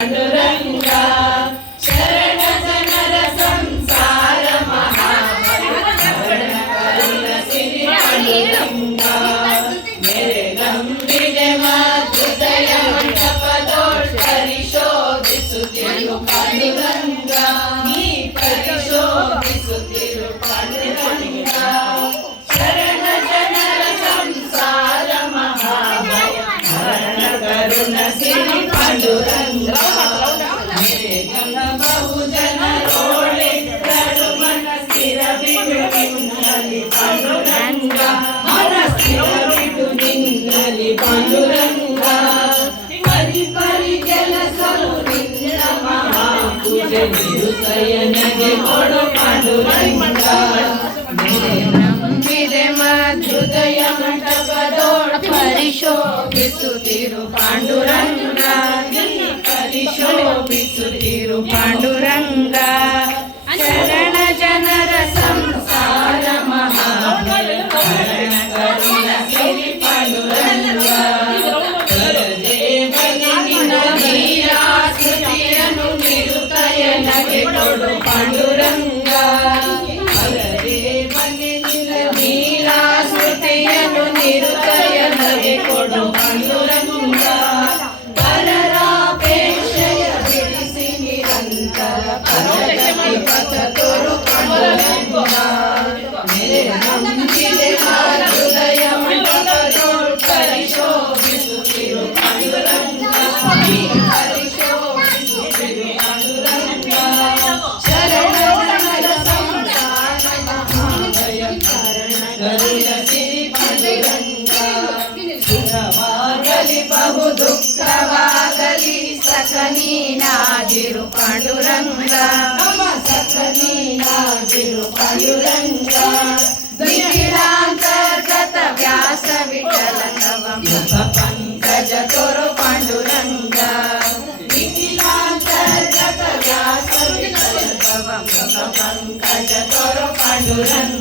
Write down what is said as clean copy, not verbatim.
पांडुरंगा शरण जनर संसार महाभरण करुण सिरि पांडुरंगा मेरे गंभीर हृदय मंडपदोर्परिशोभिसुतिरु पांडुरंगा नी परिशोभिसुतिरु पांडुरंगा शरण जनर संसार महाभरण करुण सिरि पांडुरंगा मेरे गंग बहु जनरोळे करुमन स्थिर बिडु निन्नली पांडुरंगा मन स्थिर बिडु निन्नली पांडुरंगा परि परि ಕೆಲಸವು ನಿನ್ನ ಮಹಾಪೂಜೆ ನಿರುತಯನಗೆ ಕೊಡು ಪಾಂಡುರಂಗ मेरे ನಂಬಿದೆ ಹೃದಯ ಮಂಟಪದೋರ್ಪರಿಶೋಭಿಸುತ್ತಿರು ಪಾಂಡುರಂಗ ಪರಿಶೋಭಿಸುತ್ತಿರು ಪಾಂಡುರಂಗ ಶರಣ ಜನರ ಸಂಸಾರ ಮಹಾಭರಣ ಕರುಣ ಸಿರಿ ಪಾಂಡುರಂಗ ದೇವನಿ ನಿನ್ನ ವೀರಾಕೃತಿಯನ್ನು ನಿರುತಯನಗೆ ಕೊಡು ಪಾಂಡುರಂಗ ದೇವನಿ ನಿನ್ನ ವೀರಾಕೃತಿಯನ್ನು ನಿರುತಯನಗೆ ಕೊಡು ಪಾಂಡುರಂಗ ಪರರಾಪೇಕ್ಷೆಯ ಬಿಡಿಸಿ ನಿರಂತರ ಪರಗತಿ ಪಥ ತೋರು ಪಾಂಡುರಂಗ ಮೇರೆ ನಂಬಿದೆ ಹೃದಯ ಮಂಟಪದೋರ್ಪರಿಶೋಭಿಸುತ್ತಿರು ಪಾಂಡುರಂಗ ಪರಿಶೋಭಿಸುತ್ತಿರು ಪಾಂಡುರಂಗ ಶರಣ ಜನರ ಸಂಸಾರ ಮಹಾಭಯ ಕರುಣ ಸಿರಿ ಪಾಂಡುರಂಗ ಸುಖವಾಗಲಿ ಬಹು ದುಃಖವಾಗಲಿ ಸಖನೀನಾದಿರು ಪಾಂಡುರಂಗ ಸಖನೀನಾದಿರು ಪಾಂಡುರಂಗ ನಿಖಿಲಾಂತರ್ಗತ ವ್ಯಾಸ ವಿಠಲ ತವ ಮುಖ ಪಂಕಜ ತೋರು ಪಾಂಡುರಂಗ ನಿಖಿಲಾಂತರ್ಗತ ವ್ಯಾಸ ವಿಠಲ ತವ ಮುಖ ಪಂಕಜ ತೋರು ಪಾಂಡುರಂಗ